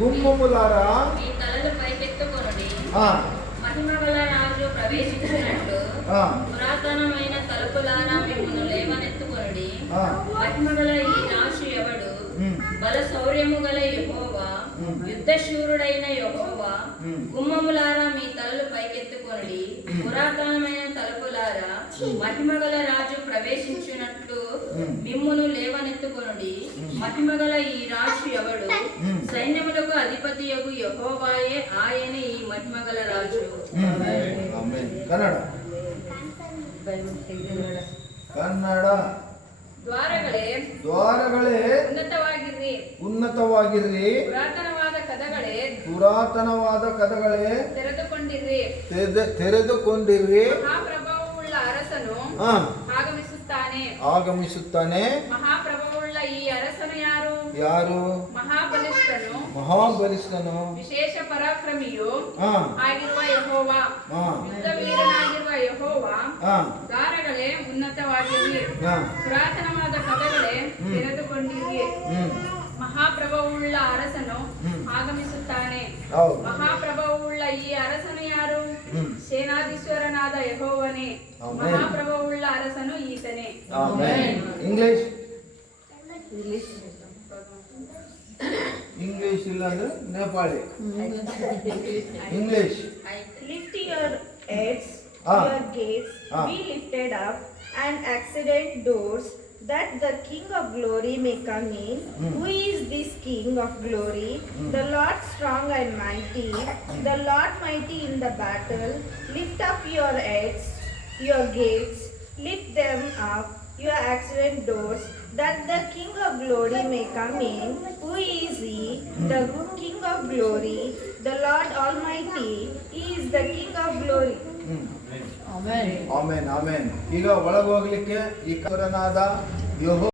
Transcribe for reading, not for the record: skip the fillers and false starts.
గుమ్మములారా మీ తలలు పైకెత్తుకొనుడి. ఆ, మహిమగల రాజు ప్రవేశించినట్లు ఆ, పురాతనమైన తలుపులారా మిమ్మును లేవనెత్తుకొనుడి. ఆ. మహిమగల ఈ రాజు ఎవడు? ఉమ్, బల శౌర్యము గల యెహోవా, యుద్ధశూరుడైన యెహోవా. గుమ్మములారా మీ తలలు పైకెత్తుకొనుడి. పురాతనమైన తలుపులారా మహిమగల రాజు ప్రవేశించినట్లు మిమ్మును లేవనెత్తుకొనుడి. మహిమగల ఈ రాజు ఎవడు? సైన్యములకు అధిపతియగు యెహోవాయే, ఆయనే ఈ మహిమగల రాజు. ಆಮೆನ್. ಕನ್ನಡ ಕನ್ನಡ. ದ್ವಾರಗಳೇ ದ್ವಾರಗಳೇ ಉನ್ನತವಾಗಿರ್ರಿ, ಉನ್ನತವಾಗಿರ್ರಿ, ಪುರಾತನವಾದ ಕದಗಳೇ ಪುರಾತನವಾದ ಕದಗಳೇ ತೆರೆದುಕೊಂಡಿರ್ರಿ. ತೆರೆದುಕೊಂಡಿರ್ರಿ. ಮಹಾಪ್ರಭಾವವುಳ್ಳ ಅರಸನು ಆ, ಆಗಮಿಸುತ್ತಾನೆ. ಆಗಮಿಸುತ್ತಾನೆ. ಮಹಾಪ್ರಭಾವವುಳ್ಳ ಈ ಅರಸನು ಯಾರು? ಯಾರು? ಮಹಾಬಲಿಷ್ಠನು, ಮಹಾಬಲಿಷ್ಠನು, ವಿಶೇಷ ಪರಾಕ್ರಮಿಯು ಆ, ಆಗಿರುವ ಯೆಹೋವಾ, ಆ, ಯುದ್ಧ ವೀರನಾಗಿರುವ ಯೆಹೋವಾ. ಆ, ದ್ವಾರಗಳೇ ಉನ್ನತವಾಗಿರ್ರಿ, ಆ, ಪುರಾತನವಾದ ಕದಗಳೇ ತೆರೆದುಕೊಂಡಿರ್ರಿ. ಮಹಾಪ್ರಭಾವವುಳ್ಳ ಅರಸನು ಆಗಮಿಸುತ್ತಾನೆ. ಹೌದು. ಮಹಾಪ್ರಭಾವವುಳ್ಳ ಈ ಅರಸನು ಯಾರು? ಸೇನಾಧೀಶ್ವರನಾದ ಯೆಹೋವನೇ. ಆಮೆನ್. ಮಹಾಪ್ರಭಾವವುಳ್ಳ ಅರಸನು ಈತನೇ. ಆಮೆನ್. ಇಂಗ್ಲಿಷ್ ಇಂಗ್ಲಿಷ್ ಇಲ್ಲ ಅಂದ್ರೆ Nepali. English. Lift your heads, Ah. your gates, be lifted up, and excellent doors, that the King of glory may come in. Who is this King of glory? The Lord strong and mighty, the Lord mighty in the battle. Lift up your heads, your gates, lift them up, your excellent doors, that the King of glory may come in. Who is he? The King of glory, the Lord Almighty. He is the King of glory. Amen. Amen. ಈಗ ಒಳಗೋಗ್ಲಿಕ್ಕೆ ಈ ಕರನಾದ ಯೆಹೋವ